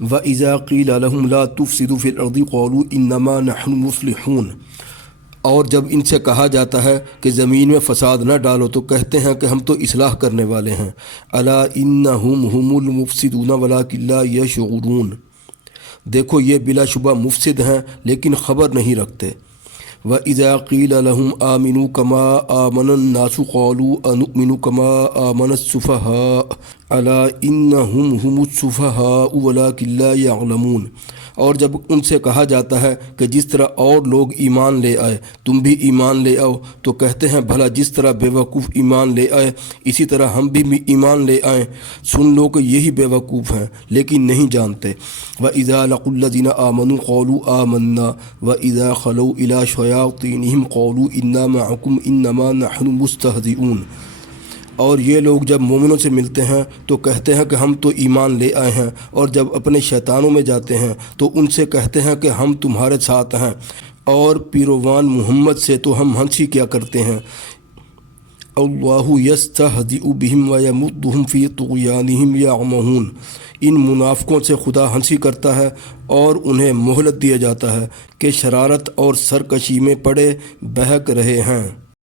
وَإِذَا قِيلَ لَهُمْ لَا تُفْسِدُوا فِي الْأَرْضِ قَالُوا إِنَّمَا نَحْنُ مُصْلِحُونَ، اور جب ان سے کہا جاتا ہے کہ زمین میں فساد نہ ڈالو تو کہتے ہیں کہ ہم تو اصلاح کرنے والے ہیں۔ أَلَا إِنَّهُمْ هُمُ الْمُفْسِدُونَ وَلَكِنْ لَا يَشْعُرُونَ، دیکھو یہ بلا شبہ مفسد ہیں لیکن خبر نہیں رکھتے۔ وَإِذَا قِيلَ لَهُمْ آمِنُوا كَمَا آمَنَ النَّاسُ قَالُوا أَنُؤْمِنُ كَمَا آمَنَ السُّفَهَاءُ أَلَا إِنَّهُمْ هُمُ السُّفَهَاءُ وَلَكِنْ لَا يَعْلَمُونَ، اور جب ان سے کہا جاتا ہے کہ جس طرح اور لوگ ایمان لے آئے تم بھی ایمان لے آؤ، تو کہتے ہیں بھلا جس طرح بے وقوف ایمان لے آئے اسی طرح ہم بھی ایمان لے آئیں۔ سن لو کہ یہی بے وقوف ہیں لیکن نہیں جانتے۔ وَإِذَا لَقُوا الَّذِينَ آمَنُوا قَالُوا آمَنَّا وَإِذَا خَلَوْا إِلَىٰ شَيَاطِينِهِمْ قَالُوا إِنَّا مَعَكُمْ إِنَّمَا نَحْنُ مُسْتَهْزِئُونَ، اور یہ لوگ جب مومنوں سے ملتے ہیں تو کہتے ہیں کہ ہم تو ایمان لے آئے ہیں، اور جب اپنے شیطانوں میں جاتے ہیں تو ان سے کہتے ہیں کہ ہم تمہارے ساتھ ہیں، اور پیروان محمد سے تو ہم ہنسی کیا کرتے ہیں۔ اللہ یستہزئ بہم ویمدہم فی طغیانہم یعمہون، ان منافقوں سے خدا ہنسی کرتا ہے اور انہیں مہلت دیا جاتا ہے کہ شرارت اور سرکشی میں پڑے بہک رہے ہیں۔